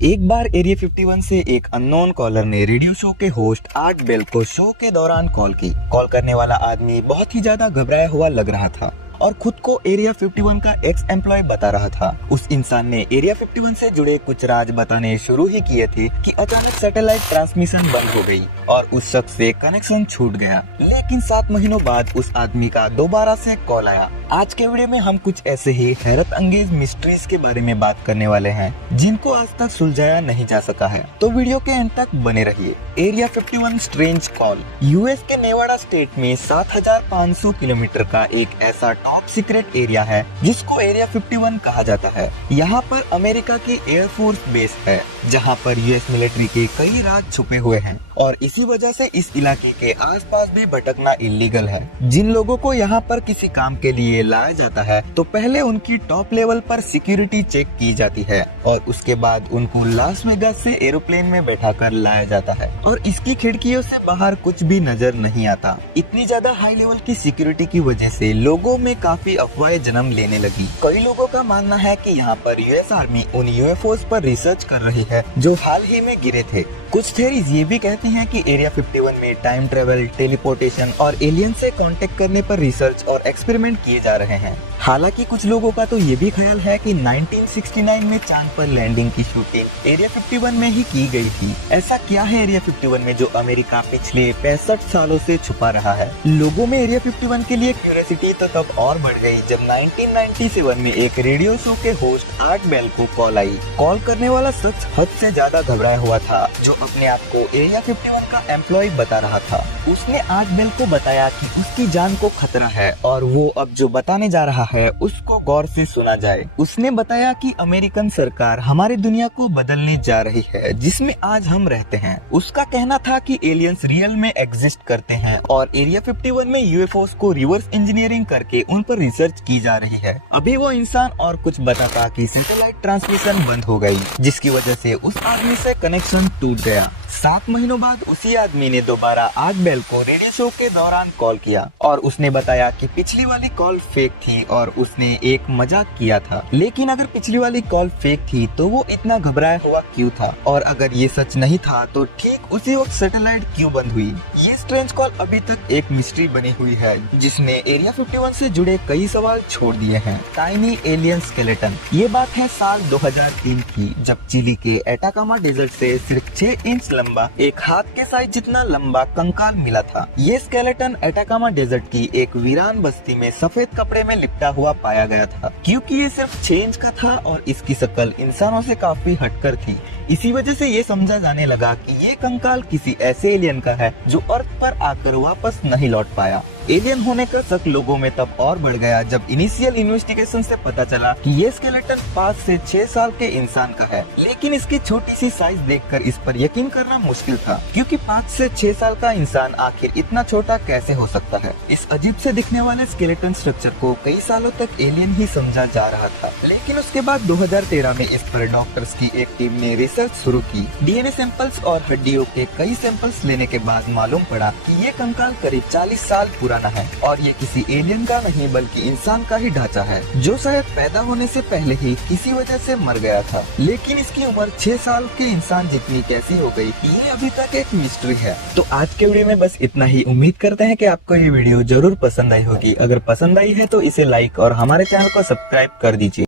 एक बार एरिया 51 से एक अननोन कॉलर ने रेडियो शो के होस्ट आर्ट बेल को शो के दौरान कॉल की। कॉल करने वाला आदमी बहुत ही ज्यादा घबराया हुआ लग रहा था और खुद को एरिया 51 का एक्स एम्प्लॉय बता रहा था। उस इंसान ने एरिया 51 से जुड़े कुछ राज बताने शुरू ही किए थे कि अचानक सैटेलाइट ट्रांसमिशन बंद हो गई और उस शख्स से कनेक्शन छूट गया। लेकिन 7 महीनों बाद उस आदमी का दोबारा से कॉल आया। आज के वीडियो में हम कुछ ऐसे ही हैरत अंगेज मिस्ट्रीज के बारे में बात करने वाले हैं जिनको आज तक सुलझाया नहीं जा सका है, तो वीडियो के अंत तक बने रहिए। Area 51 strange call. यूएस के नेवाडा स्टेट में 7500 किलोमीटर का एक ऐसा टॉप सीक्रेट एरिया है जिसको एरिया 51 कहा जाता है। यहाँ पर अमेरिका की एयरफोर्स बेस है जहाँ पर यूएस मिलिट्री के कई राज छुपे हुए हैं और इसी वजह से इस इलाके के आसपास भी भटकना इलीगल है। जिन लोगों को यहाँ पर किसी काम के लिए लाया जाता है तो पहले उनकी टॉप लेवल पर सिक्योरिटी चेक की जाती है और उसके बाद उनको लास वेगास से एरोप्लेन में बैठाकर लाया जाता है और इसकी खिड़कियों से बाहर कुछ भी नजर नहीं आता। इतनी ज्यादा हाई लेवल की सिक्योरिटी की वजह से लोगों में काफी अफवाहें जन्म लेने लगी। कई लोगों का मानना है कि यहाँ पर यूएस आर्मी उन यूएफओस पर रिसर्च कर रही है जो हाल ही में गिरे थे। कुछ थ्योरीज ये भी कहते हैं कि एरिया 51 में टाइम ट्रेवल, टेलीपोर्टेशन और एलियन से कांटेक्ट करने पर रिसर्च और एक्सपेरिमेंट किए जा रहे हैं। हालांकि कुछ लोगों का तो ये भी ख्याल है कि 1969 में चांद पर लैंडिंग की शूटिंग एरिया 51 में ही की गई थी। ऐसा क्या है एरिया 51 में जो अमेरिका पिछले 65 सालों से छुपा रहा है? लोगों में एरिया 51 के लिए क्यूरियोसिटी तो तब और बढ़ गई जब 1997 में एक रेडियो शो के होस्ट आर्ट बेल को कॉल आई। कॉल करने वाला शख्स हद से ज्यादा घबराया हुआ था जो अपने आप को एरिया 51 का एम्प्लॉय बता रहा था। उसने आर्ट बेल को बताया कि उसकी जान को खतरा है और वो अब जो बताने जा रहा है उसको गौर से सुना जाए। उसने बताया कि अमेरिकन सरकार हमारी दुनिया को बदलने जा रही है जिसमें आज हम रहते हैं। उसका कहना था कि एलियंस रियल में एग्जिस्ट करते हैं और एरिया 51 में यूएफओस को रिवर्स इंजीनियरिंग करके उन पर रिसर्च की जा रही है। अभी वो इंसान और कुछ बताता कि सैटेलाइट ट्रांसमिशन बंद हो गई जिसकी वजह से उस आदमी से कनेक्शन टूट गया। 7 महीनों बाद उसी आदमी ने दोबारा आर्ट बेल को रेडियो शो के दौरान कॉल किया और उसने बताया कि पिछली वाली कॉल फेक थी और उसने एक मजाक किया था। लेकिन अगर पिछली वाली कॉल फेक थी तो वो इतना घबराया हुआ क्यों था और अगर ये सच नहीं था तो ठीक उसी वक्त सैटेलाइट क्यों बंद हुई? ये स्ट्रेंज कॉल अभी तक एक मिस्ट्री बनी हुई है जिसने एरिया 51 से जुड़े कई सवाल छोड़ दिए हैं। Tiny alien skeleton. ये बात है साल 2003 की जब चिली के एटाकामा डेजर्ट से सिर्फ 6 इंच लंबा एक हाथ के साइज जितना लंबा कंकाल मिला था। ये स्केलेटन एटाकामा डेजर्ट की एक वीरान बस्ती में सफेद कपड़े में लिपटा हुआ पाया गया था। क्योंकि ये सिर्फ 6 इंच का था और इसकी शक्ल इंसानों से काफी हटकर थी, इसी वजह से ये समझा जाने लगा कि ये कंकाल किसी ऐसे एलियन का है जो अर्थ पर आकर वापस नहीं लौट पाया। एलियन होने का शक लोगों में तब और बढ़ गया जब इनिशियल इन्वेस्टिगेशन से पता चला कि ये स्केलेटन 5 से 6 साल के इंसान का है। लेकिन इसकी छोटी सी साइज देखकर इस पर यकीन करना मुश्किल था क्योंकि 5 से 6 साल का इंसान आखिर इतना छोटा कैसे हो सकता है। इस अजीब से दिखने वाले स्केलेटन स्ट्रक्चर को कई सालों तक एलियन ही समझा जा रहा था। लेकिन उसके बाद 2013 में इस पर डॉक्टर्स की एक टीम ने रिसर्च शुरू की। डीएनए सैंपल्स और हड्डियों के कई सैंपल्स लेने के बाद मालूम पड़ा कि ये कंकाल करीब 40 साल पुराना है और ये किसी एलियन का नहीं बल्कि इंसान का ही ढांचा है जो शायद पैदा होने से पहले ही किसी वजह से मर गया था। लेकिन इसकी उम्र 6 साल के इंसान जितनी कैसी हो गई ये अभी तक एक मिस्ट्री है। तो आज के वीडियो में बस इतना ही। उम्मीद करते हैं कि आपको ये वीडियो जरूर पसंद आई होगी। अगर पसंद आई है तो इसे लाइक और हमारे चैनल को सब्सक्राइब कर दीजिए।